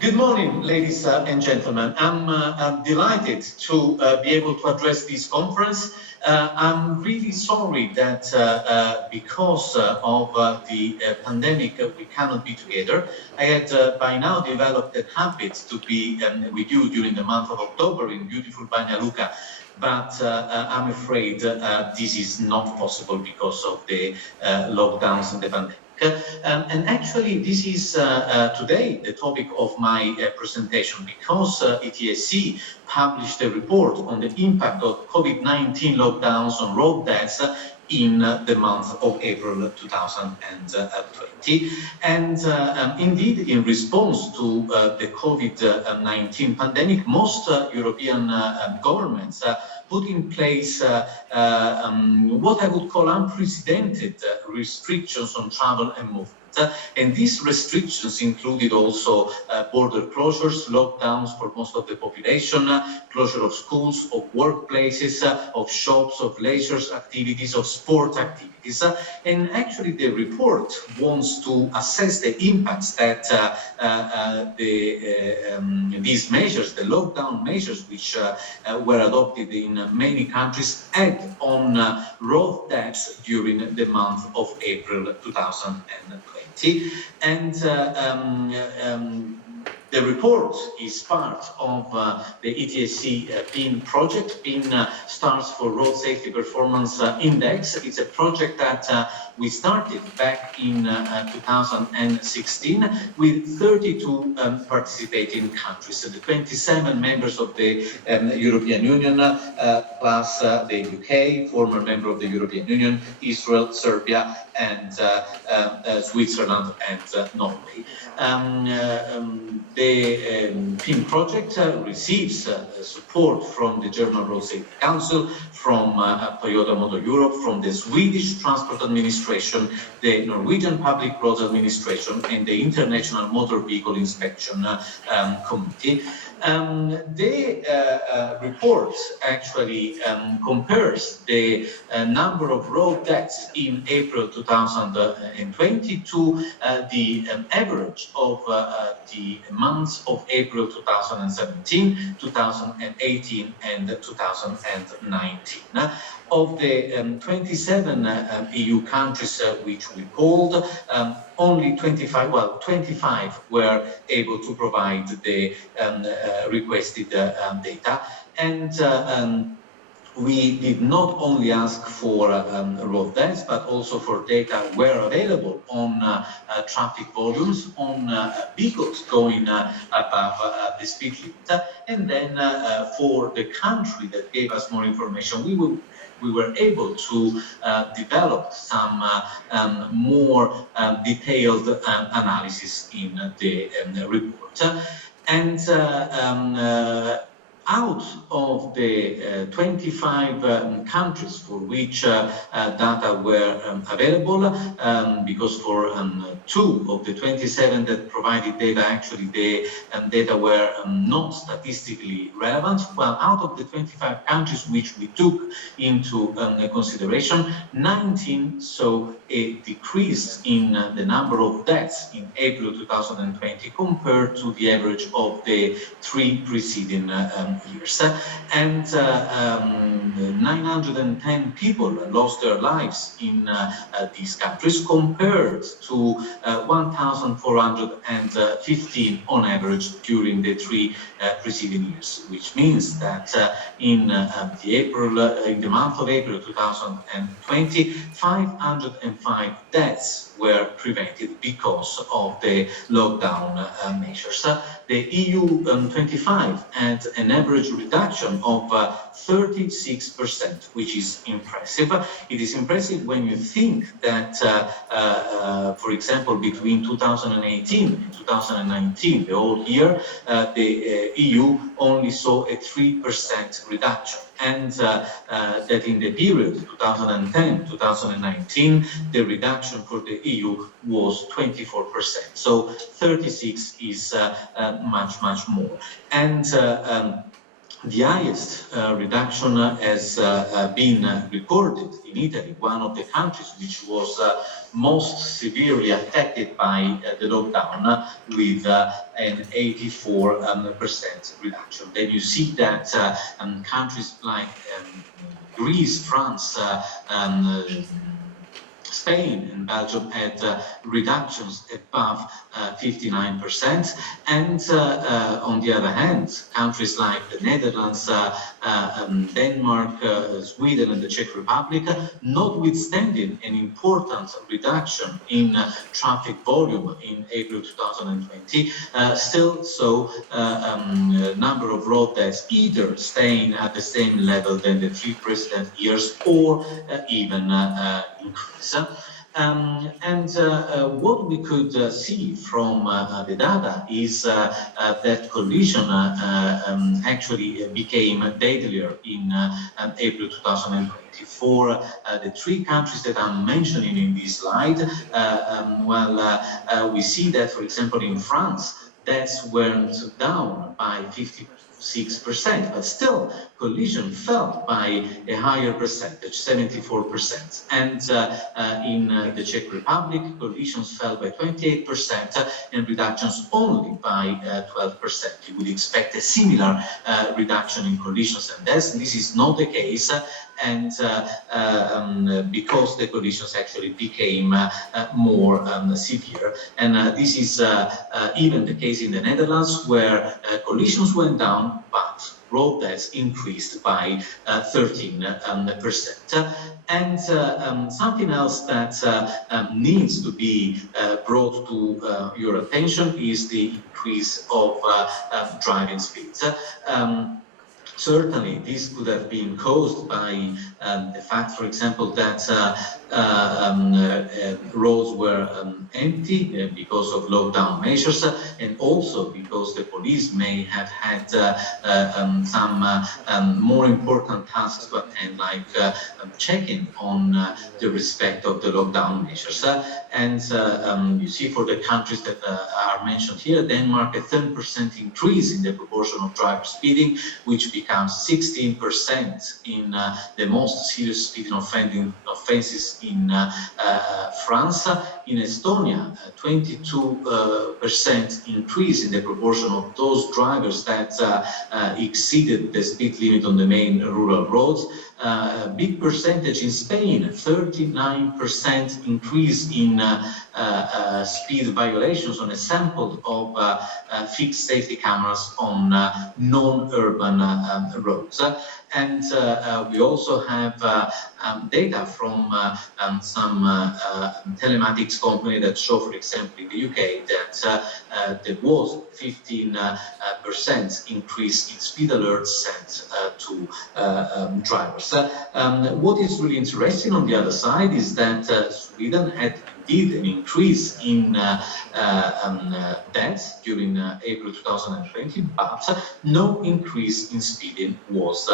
Good morning, ladies and gentlemen. I'm delighted to be able to address this conference. I'm really sorry that because of the pandemic, we cannot be together. I had by now developed a habit to be with you during the month of October in beautiful Luka. But I'm afraid this is not possible because of the lockdowns and the pandemic. And actually, this is today the topic of my presentation because ETSC published a report on the impact of COVID-19 lockdowns on road deaths in the month of April 2020. And indeed, in response to the COVID-19 pandemic, most European governments put in place what I would call unprecedented restrictions on travel and movement. And these restrictions included also border closures, lockdowns for most of the population, closure of schools, of workplaces, of shops, of leisure activities, of sport activities. And actually the report wants to assess the impacts that these measures, the lockdown measures which were adopted in many countries, had on road deaths during the month of April 2020. And the report is part of the ETSC PIN project. PIN stands for Road Safety Performance Index. It's a project that we started back in 2016 with 32 participating countries. So the 27 members of the European Union, plus the UK, former member of the European Union, Israel, Serbia, and Switzerland and Norway. The PIN project receives support from the German Road Safety Council, from Toyota Motor Europe, from the Swedish Transport Administration, the Norwegian Public Roads Administration, and the International Motor Vehicle Inspection Committee. The report actually compares the number of road deaths in April 2020 to the average of the months of April 2017, 2018, and 2019. Of the 27 EU countries which we polled, only 25 were able to provide the requested data. And we did not only ask for road deaths, but also for data where available on traffic volumes, on vehicles going above the speed limit. And then for the country that gave us more information, we were able to develop some more detailed analysis in the report. And out of the 25 countries for which data were available, because for 2 of the 27 that provided data, actually the data were not statistically relevant. Well, out of the 25 countries which we took into consideration, 19 saw a decrease in the number of deaths in April 2020 compared to the average of the 3 preceding years. And 910 people lost their lives in these countries compared to 1,415 on average during the 3 preceding years, which means that in the month of April 2020, 505 deaths were prevented because of the lockdown measures. The EU 25 had an average reduction of 36%, which is impressive. It is impressive when you think that, for example, between 2018 and 2019, the whole year, the EU only saw a 3% reduction. And that in the period 2010-2019, the reduction for the EU was 24%. So 36 is much more. And The highest reduction has been recorded in Italy, one of the countries which was most severely affected by the lockdown, with an 84% reduction. Then you see that countries like Greece, France, Spain and Belgium had reductions above 59%, and on the other hand, countries like the Netherlands, Denmark, Sweden and the Czech Republic, notwithstanding an important reduction in traffic volume in April 2020, still saw a number of road deaths either staying at the same level than the 3 precedent years or even increase. What we could see from the data is that collision actually became deadlier in April 2020. For the 3 countries that I'm mentioning in this slide, we see that, for example, in France, deaths went down by 56%, but still collision fell by a higher percentage, 74%. And in the Czech Republic, collisions fell by 28% and reductions only by 12%. You would expect a similar reduction in collisions and deaths. This is not the case, and because the collisions actually became more severe. And this is even the case in the Netherlands, where collisions went down, but road deaths increased by 13%. And something else that needs to be brought to your attention is the increase of driving speeds. Certainly, this could have been caused by the fact, for example, that roads were empty because of lockdown measures, and also because the police may have had some more important tasks to attend, like checking on the respect of the lockdown measures. And you see, for the countries that are mentioned here, Denmark, a 10% increase in the proportion of driver speeding, which becomes 16% in the most serious speeding offenses in France. In Estonia, 22% increase in the proportion of those drivers that exceeded the speed limit on the main rural roads. Big percentage in Spain, 39% increase in speed violations on a sample of fixed safety cameras on non-urban roads. And we also have data from some telematics company that show, for example, in the UK, that there was 15% increase in speed alerts sent to drivers. What is really interesting on the other side is that Sweden had indeed an increase in deaths during April 2020, but no increase in speeding was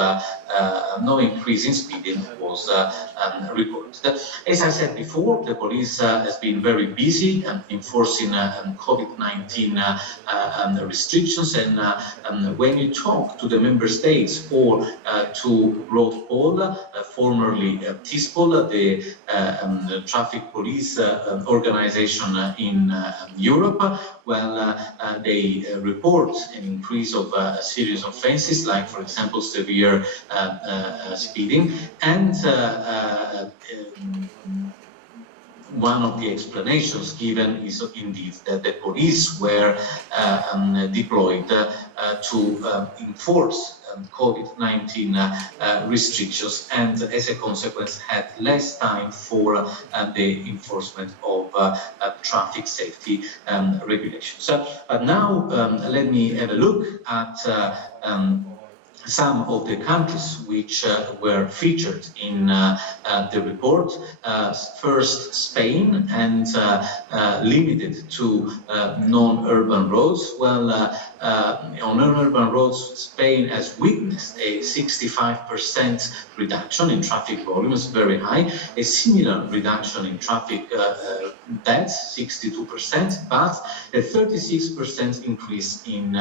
recorded. As I said before, the police has been very busy enforcing COVID-19 restrictions, and when you talk to the member states or to Roadpol, formerly TISPOL, the traffic police organization in Europe, well, they report an increase of serious offenses, like, for example, severe speeding, and one of the explanations given is indeed that the police were deployed to enforce COVID-19 restrictions, and as a consequence had less time for the enforcement of traffic safety regulations. But now let me have a look at some of the countries which were featured in the report. First, Spain, and limited to non-urban roads. Well, on urban roads, Spain has witnessed a 65% reduction in traffic volumes, very high, a similar reduction in traffic deaths, 62%, but a 36% increase in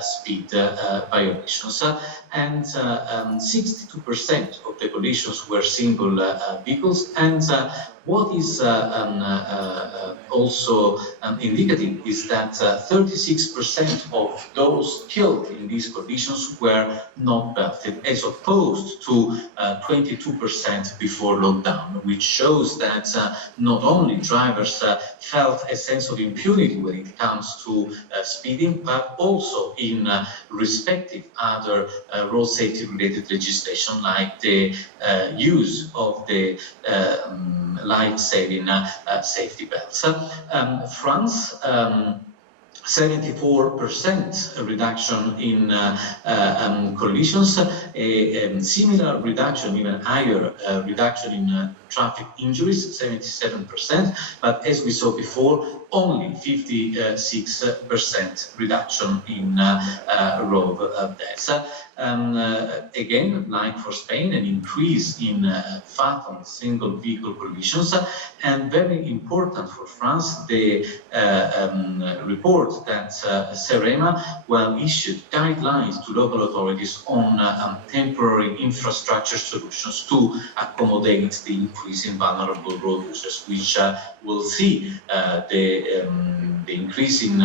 speed violations, and 62% of the collisions were single vehicles. And what is also indicative is that 36% of those killed in these collisions were not belted, as opposed to 22% before lockdown, which shows that not only drivers felt a sense of impunity when it comes to speeding, but also in respective other road safety related legislation, like the use of the life-saving safety belts. France, 74% reduction in collisions, a similar reduction, even higher reduction in traffic injuries, 77%, but as we saw before, only 56% reduction in road deaths. Again, like for Spain, an increase in fatal single vehicle collisions, and very important for France, the report that CEREMA issued guidelines to local authorities on temporary infrastructure solutions to accommodate the increase in vulnerable road users, which will see the increase in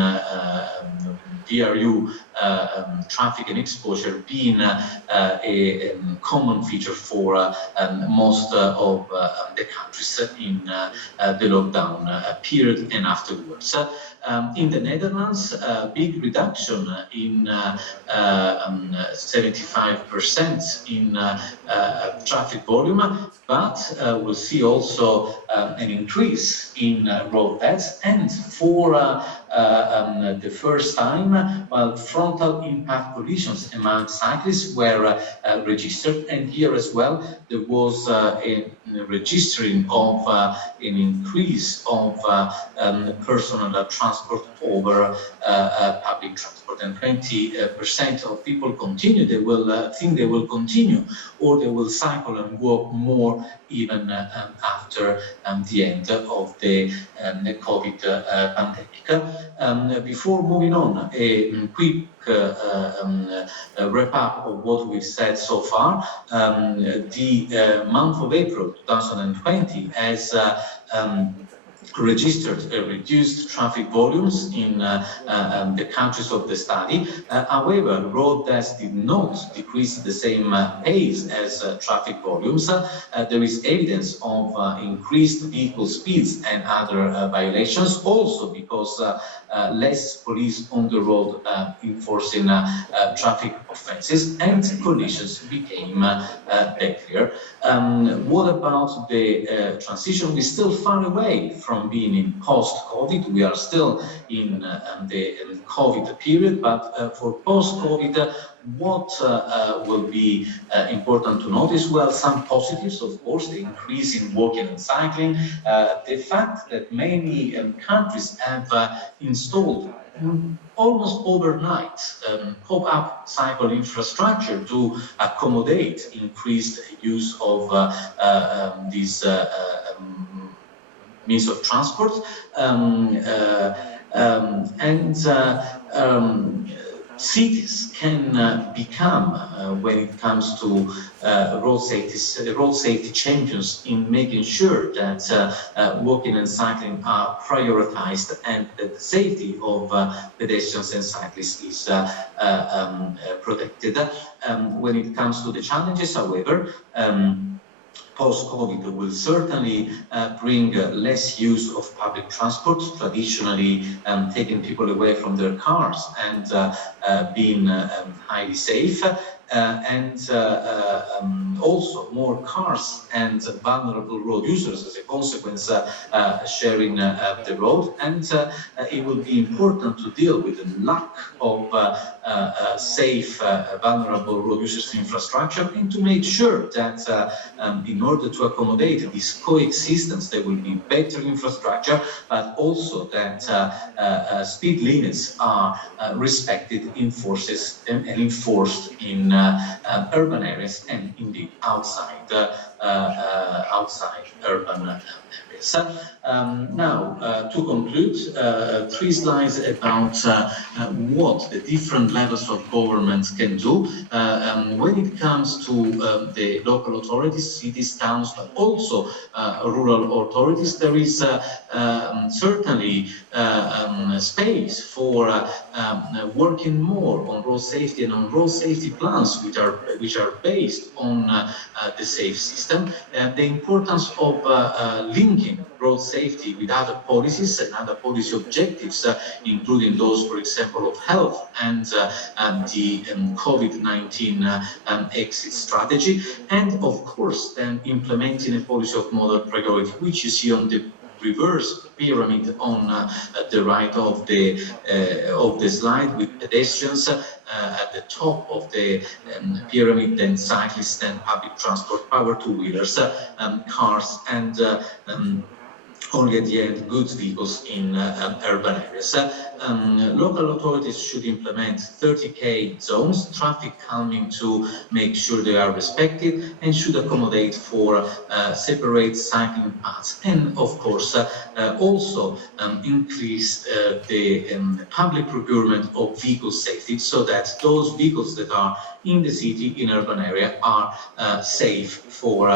VRU traffic and exposure being a common feature for most of the countries in the lockdown period and afterwards. In the Netherlands, a big reduction in 75% in traffic volume, but we'll see also an increase in road deaths, and for the first time, frontal impact collisions among cyclists were registered, and here as well there was a registering of an increase of personal transport over public transport, and 20% of people continue, they will think they will continue, or they will cycle and walk more even after the end of the COVID pandemic. Before moving on, a quick wrap up of what we've said so far. The month of April 2020 has registered reduced traffic volumes in the countries of the study. However, road deaths did not decrease at the same pace as traffic volumes. There is evidence of increased vehicle speeds and other violations, also because less police on the road enforcing traffic offences, and collisions became deadlier. What about the transition? We're still far away from being in post-COVID. We are still in the COVID period, but for post-COVID, what will be important to notice? Well, some positives, of course, the increase in walking and cycling, the fact that many countries have installed almost overnight pop-up cycle infrastructure to accommodate increased use of these means of transport, cities can become, when it comes to road safety champions in making sure that walking and cycling are prioritized, and that the safety of pedestrians and cyclists is protected. When it comes to the challenges, however, post-COVID will certainly bring less use of public transport, traditionally taking people away from their cars and being highly safe. and also more cars and vulnerable road users as a consequence sharing the road. And it will be important to deal with the lack of safe, vulnerable road users infrastructure, and to make sure that in order to accommodate this coexistence, there will be better infrastructure, but also that speed limits are respected, and enforced in urban areas and indeed outside urban areas. Now, to conclude, 3 slides about what the different levels of government can do when it comes to the local authorities, cities, towns, but also rural authorities. There is certainly space for working more on road safety and on road safety plans, which are based on the safe system. The importance of linking road safety with other policies and other policy objectives, including those, for example, of health and the COVID-19 exit strategy, and of course then implementing a policy of moderate priority, which you see on the reverse pyramid on the right of the slide, with pedestrians at the top of the pyramid, then cyclists, then public transport, power two-wheelers, cars, and only at the end goods vehicles in urban areas. Local authorities should implement 30K zones, traffic calming to make sure they are respected, and should accommodate for separate cycling paths, and of course also increase the public procurement of vehicle safety, so that those vehicles that are in the city, in urban area, are safe for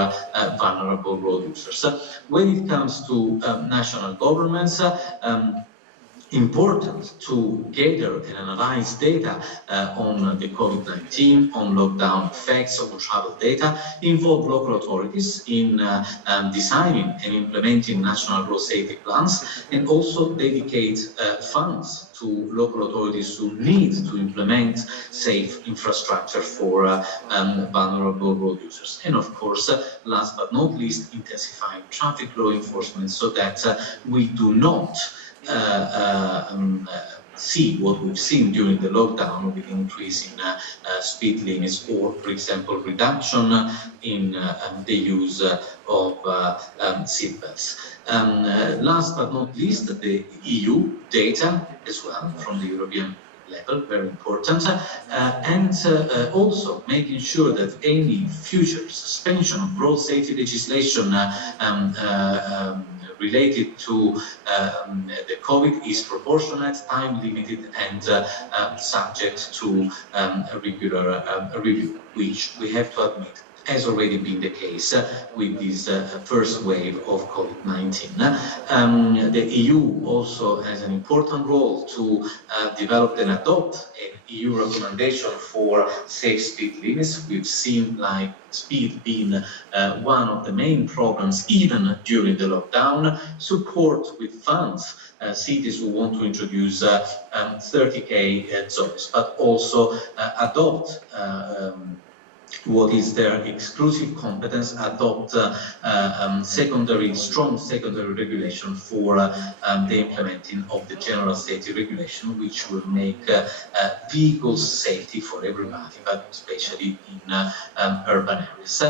vulnerable road users. When it comes to national governments, important to gather and analyze data on the COVID-19, on lockdown effects, on travel data, involve local authorities in designing and implementing national road safety plans, and also dedicate funds to local authorities who need to implement safe infrastructure for vulnerable road users. And of course, last but not least, intensifying traffic law enforcement, so that we do not see what we've seen during the lockdown, with increase in speed limits, or, for example, reduction in the use of seatbelts. Last but not least, the EU data as well from the European level, very important, and also making sure that any future suspension of road safety legislation related to the COVID is proportionate, time limited, and subject to a regular review, which we have to admit has already been the case with this first wave of COVID-19. The EU also has an important role to develop and adopt an EU recommendation for safe speed limits. We've seen like speed being one of the main problems even during the lockdown. Support with funds cities who want to introduce 30K zones, but also adopt what is their exclusive competence, adopt strong secondary regulation for the implementing of the general safety regulation, which will make vehicle safety for everybody, but especially in urban areas.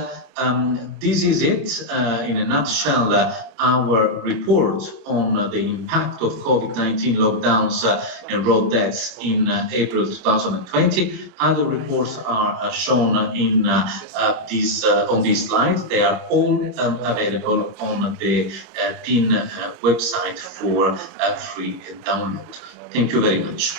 This is it, in a nutshell, our report on the impact of COVID-19 lockdowns and road deaths in April 2020. Other reports are shown in on this slide. They are all available on the PIN website for free download. Thank you very much.